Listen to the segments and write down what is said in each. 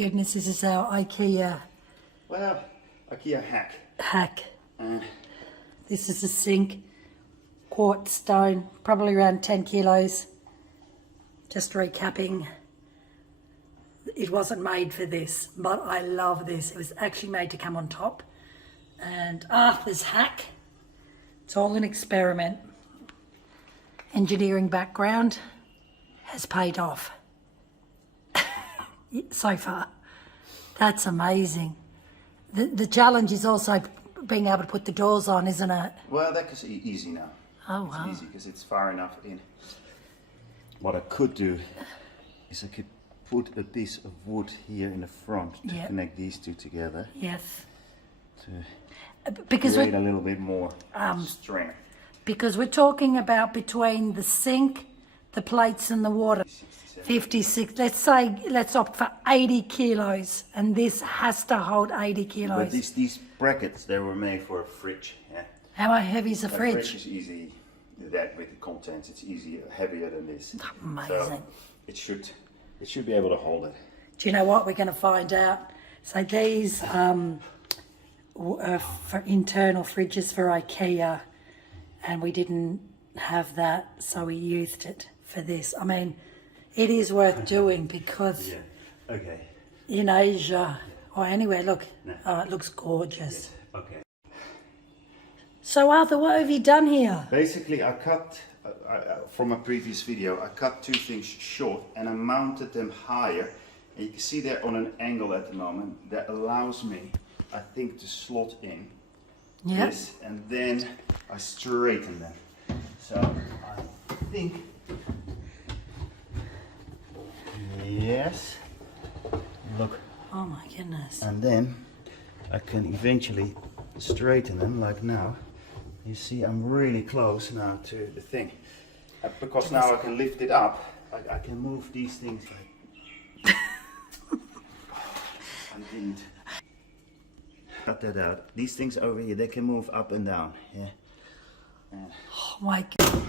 Goodness, this is our Ikea. Well, Ikea hack. This is a sink, quartz stone, probably around 10 kilos. Just recapping, it wasn't made for this, but I love this. It was actually made to come on top. And Arthur's hack, it's all an experiment. Engineering background has paid off so far. That's amazing. The challenge is also being able to put the doors on, isn't it? Well, that's easy now. Oh, wow. It's easy because it's far enough in. What I could do is I could put a piece of wood here in the front to connect these two together. Yes. To because create a little bit more strength. Because we're talking about between the sink, the plates and the water. 56, let's opt for 80 kilos, and this has to hold 80 kilos. But these brackets, they were made for a fridge, yeah. How heavy is a fridge? A fridge is easy, that with the contents, it's easy, heavier than this. Amazing. So it should be able to hold it. Do you know what we're going to find out? So these are for internal fridges for Ikea, and we didn't have that, so we used it for this. I mean, it is worth doing because in Asia or anywhere, look, it looks gorgeous. Yes. Okay. So Arthur, what have you done here? Basically, I cut, from a previous video, I cut two things short and I mounted them higher. And you can see they're on an angle at the moment. That allows me, I think, to slot in this, and then I straighten them. So I think, yes, look. Oh my goodness. And then I can eventually straighten them like now. You see, I'm really close now to the thing. Because now I can lift it up, I can move these things like... I didn't cut that out. These things over here, they can move up and down. Yeah. Oh my God.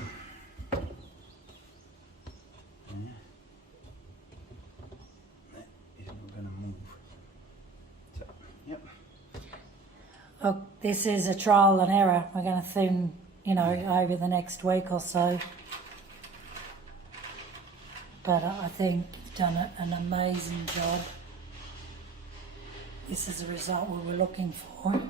Look, this is a trial and error. We're going to film, over the next week or so. But I think you've done an amazing job. This is the result we were looking for.